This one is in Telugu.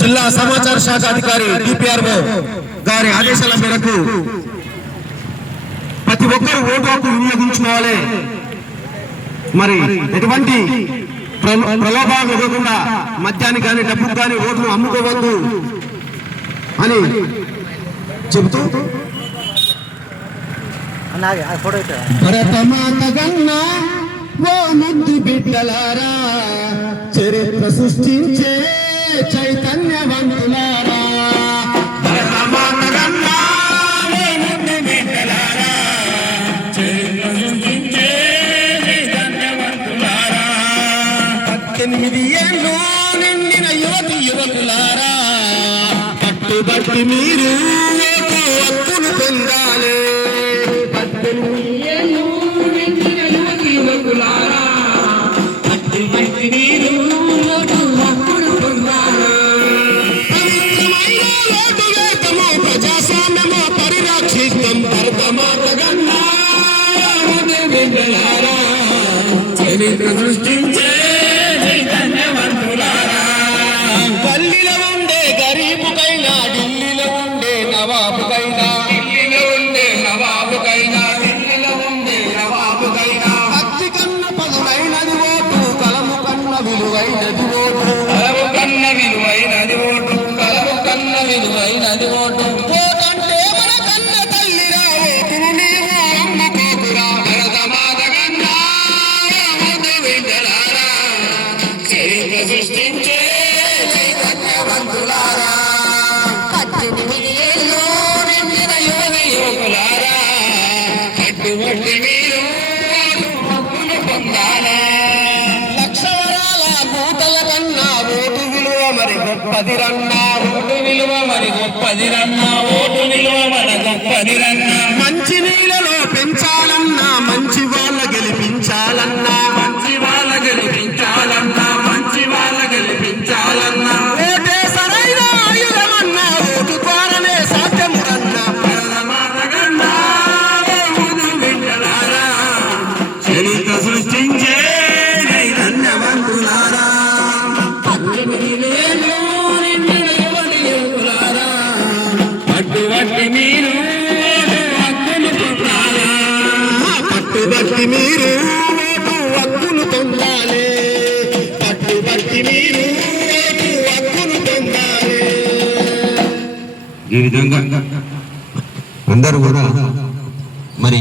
జిల్లా సమాచార శాఖ అధికారి డిపిఆర్ఓ గారి ఆదేశాల మేరకు ప్రతి ఒక్కరు ఓటు హక్కు వినియోగించుకోవాలి. మరి ఎటువంటి ప్రలోభాలు ఇవ్వకుండా మద్యానికి కానీ డబ్బుకు కానీ ఓటును అమ్ముకోవద్దు అని చెబుతూ భరతమాత గన్నా ఓ ముద్దు బిడ్డలారా, చరిత్ర సృష్టించే చైతన్యవంతులారా, భరతమాత గన్నా ఓ ముద్దు బిడ్డలారా, చరిత్ర సృష్టించే చైతన్యవంతులారా, 18 ఏళ్ళు నిండిన యువతి యువకులారా, పట్టుబట్టి మీరు హక్కులు పొందాలి. 18 ఏళ్ళు నిండిన యువతి యువకులారా, పట్టుబట్టి మీరు హక్కులు పొందాలి. పవిత్రమైన ఓటు వేతము ప్రజాస్వామ్యము పరిరక్షితం. భరతమాత గన్నా బిడ్డలారా, చరిత్ర సృష్టించే చైతన్యవంతులారా, పల్లిలో ఉండే గరీబుకైనా, ఢిల్లీలో ఉండే నవాబుకైనా, ఢిల్లీలో ఉండే నవాబుకైనా, ఢిల్లీలో ఉండే నవాబుకైనా, భక్తి కన్న పదునైనది ఓటు, కలము కన్న విలువైనది ఓటు, కలము కన్న విలువైనది ఓటు, కలము కన్న విలువైనది ఓటు. ఓటంటే మన కన్న తల్లిరా, ఓటును నీవు అమ్ముకోకురా. భరతమాత గన్నా ముద్దు బిడ్డలారా, చరిత్ర సృష్టించే చైతన్యవంతులారా, 18 ఏళ్ళు నిండిన యువతి యువకులారా, పట్టుబట్టి మీరు హక్కులు పొందాలా. లక్ష వరాల మూటల కన్నా ఓటు విలువ మరి గొప్పదిరన్నా, ఓటు విలువ మరి గొప్పదిరన్నా, ఓటు విలువ మన గొప్పదిరన్నా. మంచి నీళ్ళలో పెంచాలన్నా, మంచి వాళ్ళ గెలిపించాలన్నా, మంచి వాళ్ళ గెలిపించాలన్నా, మంచి వాళ్ళ గెలిపించాలన్నా, ఓటే సరైన ఆయుధమన్నా, ఓటు ద్వారానే సాధ్యమురన్నా. భరతమాత గన్నా ముద్దు బిడ్డలారా, చరిత్ర సృష్టించే చైతన్యవంతులారా, 18 ఏళ్ళు నిండిన యువతి యువకులారా, పట్టుబట్టి మీరు హక్కులు పొందాలి. పట్టుబట్టి మీరు హక్కులు పొందాలి. పట్టుబట్టి మీరు హక్కులు పొందాలి. ఈ విధంగా అందరూ కూడా మరి